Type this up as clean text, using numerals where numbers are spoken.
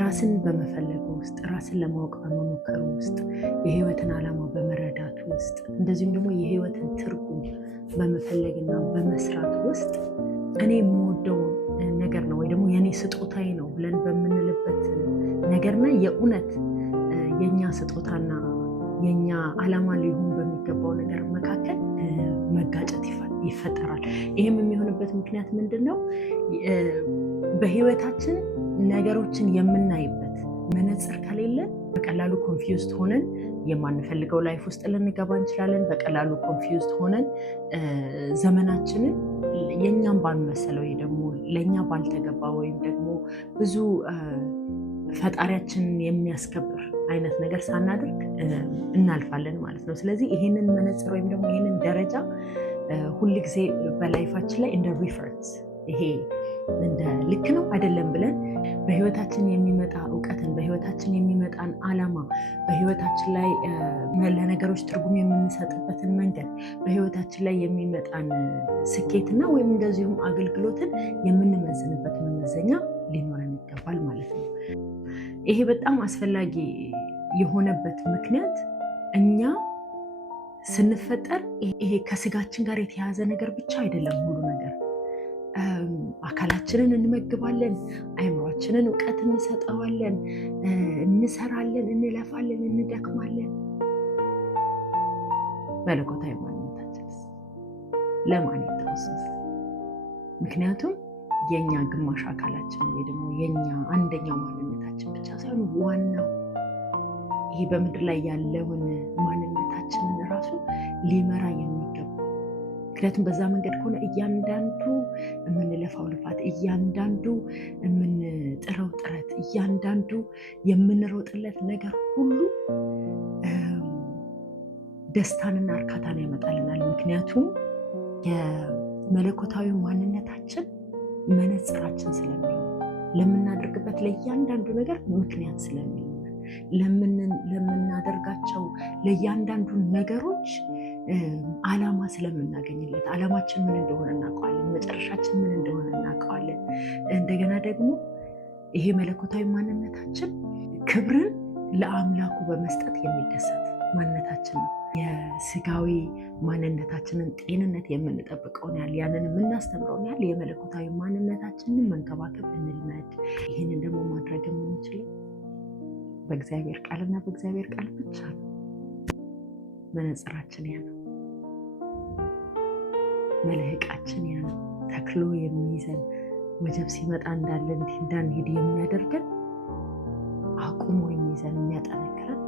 ራስን በመፈለግ ውስጥ ራስን ለማወቅ በመሞከር ውስጥ የህይወትን ዓላማ በመረዳት ውስጥ እንደዚሁም ደግሞ የህይወትን ትርጉም በመፈለግና በመስራት ውስጥ እኔ የምወደው ነገር ነው ወይ ደግሞ የኔ ስጦታዬ ነው ብለን በምንልበት ነገርና የእውነት የኛ ስጦታና የኛ ዓላማ ሊሆን በሚገባው ነገር መካከል መጋጨት ይፈጠራል። ይህም የሚሆንበት ምክንያት ምንድን ነው? በህይወታችን ነገሮችን የምናይበት መነጽር ከሌለን በቀላሉ ኮንፊውዝድ ሆነን የማንፈልገው ላይፍ ውስጥ ልንገባ እንችላለን። በቀላሉ ኮንፊውዝድ ሆነን ዘመናችንን የኛም ባልመሰለው ወይ ደግሞ ለኛ ባልተገባ ወይም ደግሞ ብዙ ፈጣሪያችንን የሚያስከብር አይነት ነገር ሳናደርግ እናልፋለን ማለት ነው። ስለዚህ ይሄንን መነጽር ወይም ደግሞ ይሄንን ደረጃ ሁልጊዜ በላይፋችን ላይ እንደ ሪፈረንስ ይሄ እንደ ልክ ነው አይደለም ብለን በህይወታችን የሚመጣ እውቀትን በህይወታችን የሚመጣን ዓላማ በህይወታችን ላይ ለነገሮች ትርጉም የምንሰጥበትን መንገድ በህይወታችን ላይ የሚመጣን ስኬትና ወይም እንደዚሁም አገልግሎትን የምንመዝንበት መመዘኛ ሊኖረን ይገባል ማለት ነው። ይሄ በጣም አስፈላጊ የሆነበት ምክንያት እኛ ስንፈጠር ይሄ ከስጋችን ጋር የተያዘ ነገር ብቻ አይደለም። ሁሉ ነገር አካላችንን እንመግባለን፣ አእምሯችንን እውቀት እንሰጠዋለን፣ እንሰራለን፣ እንለፋለን፣ እንደክማለን። መለኮታዊ ማንነታችንስ ለማን የተወሰነ? ምክንያቱም የኛ ግማሽ አካላችን ወይ ደግሞ የኛ አንደኛው ማንነታችን ብቻ ሳይሆን ዋናው ይሄ በምድር ላይ ያለውን ማንነታችንን ራሱ ሊመራ የሚገባው። ምክንያቱም በዛ መንገድ ከሆነ እያንዳንዱ የምንለፋው ልፋት፣ እያንዳንዱ የምንጥረው ጥረት፣ እያንዳንዱ የምንሮጥለት ነገር ሁሉ ደስታንና እርካታን ያመጣልናል። ምክንያቱም የመለኮታዊ ማንነታችን መነጽራችን ስለሚሆን ለምናደርግበት ለእያንዳንዱ ነገር ምክንያት ስለሚሆን ለምናደርጋቸው ለእያንዳንዱ ነገሮች ዓላማ ስለምናገኝለት ዓላማችን ምን እንደሆነ እናውቀዋለን። መጨረሻችን ምን እንደሆነ እናውቀዋለን። እንደገና ደግሞ ይሄ መለኮታዊ ማንነታችን ክብርን ለአምላኩ በመስጠት የሚደሰት ማንነታችን ነው። የስጋዊ ማንነታችንን ጤንነት የምንጠብቀውን ያህል ያንን የምናስተምረውን ያህል የመለኮታዊ ማንነታችንን መንከባከብ እንልመድ። ይህንን ደግሞ ማድረግ የምንችለው በእግዚአብሔር ቃልና በእግዚአብሔር ቃል ብቻ ነው። መነጽራችን ያ ነው። መልህቃችን ያ ነው። ተክሎ የሚይዘን ወጀብ ሲመጣ እንዳለ እንዲህ እንዳንሄድ የሚያደርገን አቁሞ የሚይዘን የሚያጠነክረን